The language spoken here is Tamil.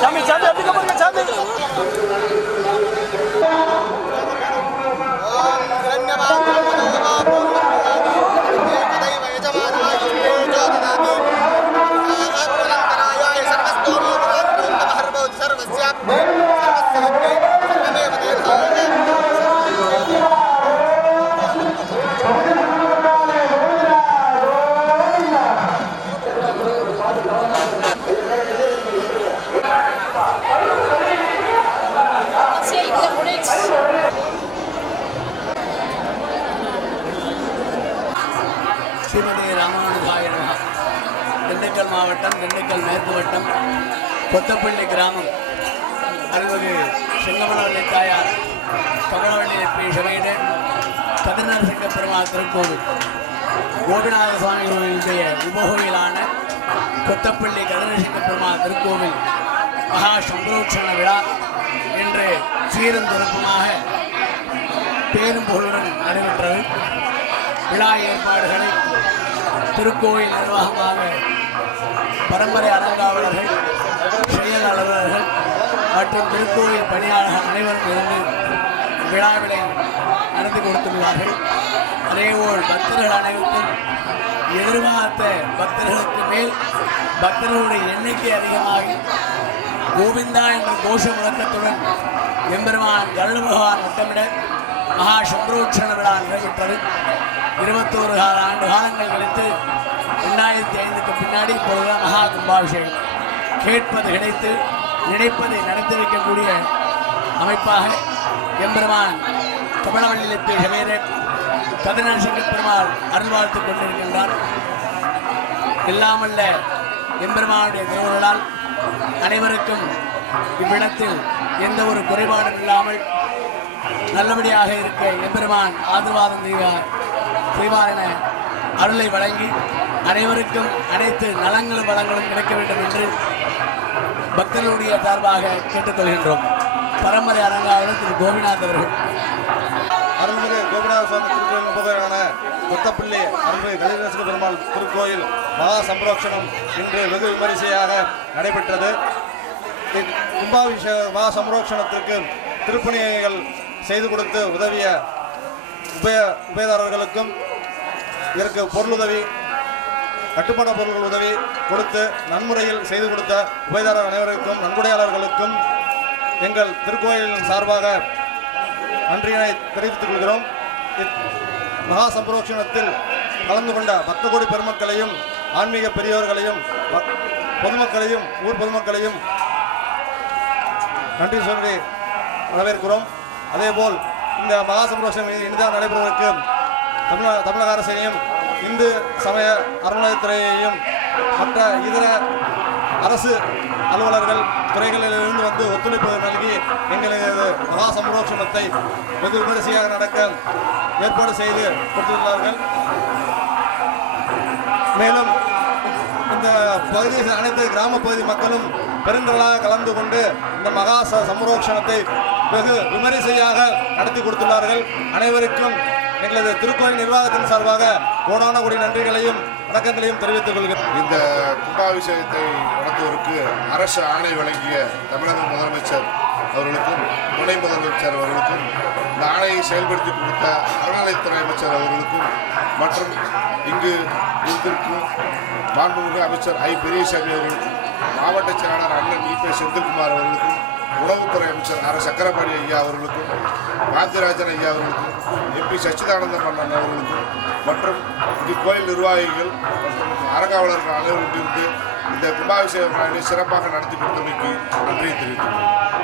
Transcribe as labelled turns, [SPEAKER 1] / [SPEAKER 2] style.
[SPEAKER 1] சாமி சாமி அப்படி கம்பங்க சாமி.
[SPEAKER 2] ஸ்ரீமதி ராமானுஜாய திண்டுக்கல் மாவட்டம் திண்டுக்கல் மேற்கு வட்டம் கொத்தப்பள்ளி கிராமம். அருள்மிகு செங்கமலவள்ளி தாயார் கமலவள்ளி பி. சமையிட கதிர்நரசிங்க பெருமாள் திருக்கோவில். கோபிநாத சுவாமிகளுடைய உபகோவிலான கொத்தப்பள்ளி கதிரசிங்க பெருமாள் திருக்கோவில் மகா சம்பரோட்சண விழா இன்று சீரும் திருப்பமாக பேரும் புகழுடன் நடைபெற்றது. விழா ஏற்பாடுகளை திருக்கோயில் நிர்வாகமாக பரம்பரை அறங்காவலர்கள் செயல் அலுவலர்கள் மற்றும் திருக்கோயில் பணியாளர்கள் அனைவரும் இருந்து விழாவினை நடத்தி கொடுத்துள்ளார்கள். அதேபோல் பக்தர்கள் அனைவருக்கும் எதிர்பார்த்த பக்தர்களுக்கு மேல் பக்தர்களுடைய எண்ணிக்கை அதிகமாகி கோவிந்தா என்ற கோஷ முழக்கத்துடன் எம்பெருமான் கருண பகவான் முத்தமிட மகா சந்திரோட்சண விழா நடைபெற்றது இருபத்தோரு கால ஆண்டு காலங்கள் கழித்து ரெண்டாயிரத்தி ஐந்துக்கு பின்னாடி இப்பொழுது மகா கும்பாபிஷேகம் கேட்பது கிடைத்து நினைப்பதை நடத்தி வைக்கக்கூடிய அமைப்பாக எம்பெருமான் கமலவள்ளி சமேத கதிரசங்க பெருமாள் அருள்வாழ்த்துக் கொண்டிருக்கின்றார். இல்லாமல்ல எம்பெருமானுடைய திருவுருளால் அனைவருக்கும் இவ்விடத்தில் எந்த ஒரு குறைபாடும் இல்லாமல் நல்லபடியாக இருக்க எம்பெருமான் ஆதிர்வாதம் செய்வார். செய்வார் என அருளை வழங்கி அனைவருக்கும் அனைத்து நலங்களும் வளங்களும் கிடைக்க வேண்டும் என்று பக்தர்களுடைய சார்பாக கேட்டுக்கொள்கின்றோம் பரம்பரை அரங்காவலர் திரு கோபிநாத் அவர்கள்.
[SPEAKER 3] அருள்மிகு கோபிநாத சுவாமி திருக்கோயில் உபகரண கொத்தப்பள்ளி அருள்மிகு கலிரசிக பெருமாள் திருக்கோயில் மகா சம்பரோக்ஷணம் இன்று வெகு விமரிசையாக நடைபெற்றது. கும்பாபிஷேக மகா சம்ரோஷணத்திற்கு திருப்பணிகள் செய்து கொடுத்து உதவிய உபய உபயதாரர்களுக்கும் இதற்கு பொருளுதவி கட்டுமான பொருள்கள் உதவி கொடுத்து நன்முறையில் செய்து கொடுத்த உபயதாரர் அனைவருக்கும் நன்கொடையாளர்களுக்கும் எங்கள் திருக்கோயிலின் சார்பாக நன்றியினை தெரிவித்துக் கொள்கிறோம். மகா சம்பரோட்சணத்தில் கலந்து கொண்ட பக்த கோடி பெருமக்களையும் ஆன்மீக பெரியோர்களையும் பக்- பொதுமக்களையும் ஊர் பொதுமக்களையும் நன்றி சொல்லி வரவேற்கிறோம். அதேபோல் இந்த மகா சம்பரோஷம் இனிதாக நடைபெறுவதற்கு தமிழக தமிழக அரசையும் இந்து சமய அறநிலையத்துறையையும் மற்ற இதர அரசு அலுவலர்கள் துறைகளிலிருந்து வந்து ஒத்துழைப்பு நல்கி எங்களது மகா சம்பரோஷணத்தை வெகு விமரிசையாக நடக்க ஏற்பாடு செய்து கொடுத்துள்ளார்கள் மேலும் இந்த பகுதி அனைத்து கிராம பகுதி மக்களும் பெருந்திரளாக கலந்து கொண்டு இந்த மகா ச வெகு விமரிசையாக நடத்தி கொடுத்துள்ளார்கள். அனைவருக்கும் எங்களது திருக்கோயில் நிர்வாகத்தின் சார்பாக கோடான கூடிய நன்றிகளையும் வணக்கங்களையும் தெரிவித்துக் கொள்கிறேன்
[SPEAKER 4] இந்த கும்பாபிஷேகத்தை நடத்துவதற்கு அரசு ஆணை வழங்கிய தமிழக முதலமைச்சர் அவர்களுக்கும் துணை முதலமைச்சர் அவர்களுக்கும் இந்த ஆணையை செயல்படுத்தி கொடுத்த அறநிலைத்துறை அமைச்சர் அவர்களுக்கும் மற்றும் இங்கு இருந்திருக்கும் மாண்புமிகு அமைச்சர் ஐ. பெரியசாமி அவர்களுக்கும் மாவட்ட செயலாளர் அண்ணன் இ பி. செந்தில்குமார் அவர்களுக்கும் உணவுத்துறை அமைச்சர் ஆர் சக்கரபாணி ஐயா அவர்களுக்கும் காந்திராஜன் ஐயா அவர்களுக்கும் எம்பி சச்சிதானந்த மன்னன் அவர்களுக்கும் மற்றும் இக்கோயில் நிர்வாகிகள் மற்றும் அறங்காவலர்கள் அனைவருக்கும் இந்த கும்பாபிஷேகம் சிறப்பாக நடத்தி கொடுத்தமைக்கு நன்றியை தெரிவித்துள்ளேன்